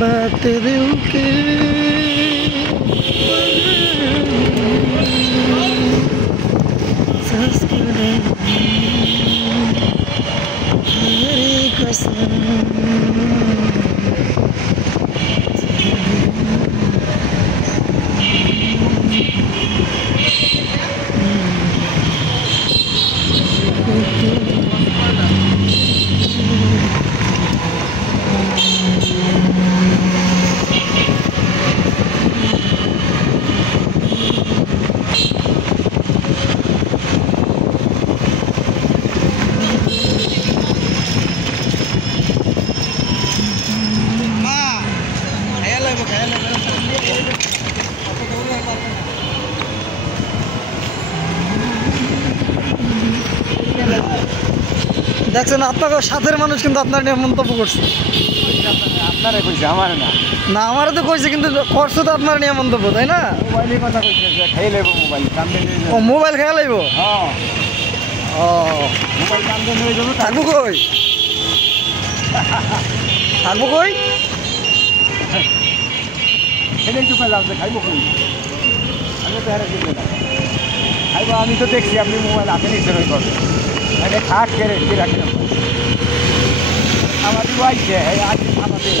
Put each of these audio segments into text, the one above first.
बात दिल के कसम দেখছেন আপনার সাথের মানুষ কিন্তু আপনার নিয়ে মন্তব্য করছে। আপনারা কইছে আমার না, না আমারও তো কইছে, কিন্তু করছে তো আপনার নিয়ে মন্তব্য, তাই না? মোবাইলের কথা কইছে যে খাই লইব মোবাইল কান্দে নিয়ে ও মোবাইল খেয়ে লাইব। হ্যাঁ ও মোবাইল কান্দে নিয়ে যাবো। থাকবো কই? থাকবো কই? সেটাই চুপে যাচ্ছে, খাইবো কই? আমি তো হারে দিতে না খাইবো। আমি তো দেখছি আপনি মোবাইল হাতে নিচ্ছে রই করবে, মানে খাট কেড়ে কি রাখেন আমার আইছে আজ আমাদের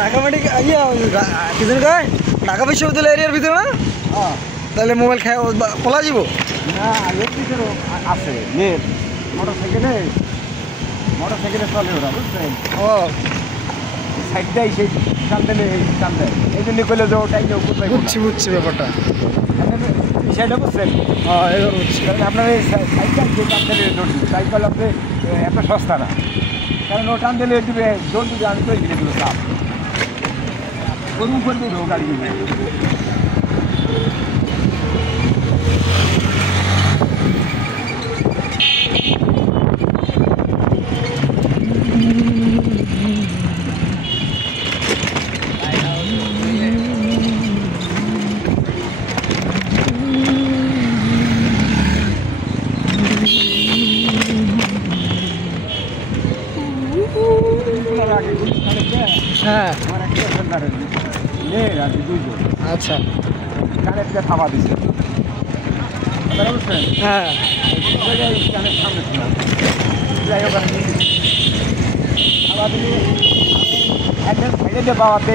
ঢাকা মেডিকেল ইয়া কি জানি কয় ঢাকা বিশ্ববিদ্যালয় এরিয়ার ভিতরে না? হ্যাঁ তাহলে মোবাইল খেয়ে পলা যাব না। এর ভিতরেও আছে নেট, মোটরসাইকেলে চলে ওরা, বুঝছেন? ও সাইডটাই সেই কান্দে কান্দে এই জন্য কইলে যে ওটাই কেউ কোথায় বুঝছি ব্যাপারটা। বিষয়টা বুঝছেন? হ্যাঁ এবার বুঝছি। কারণ আপনার এই সাইকেল যে কান্দে দৌড় সাইকেল আপনি এত সস্তা না, কারণ ও টান দিলে দিবে দৌড় দিবে, আমি তো এগিয়ে দেবো চাপ গরু করবে গাড়ি দিবে। হ্যাঁ আচ্ছা কানেরটা থাবা দিচ্ছে, বুঝছেন? হ্যাঁ কানের সামনে ছিলাম, যাই হোক থাবা দিলে একজন সাইডে পাওয়াতে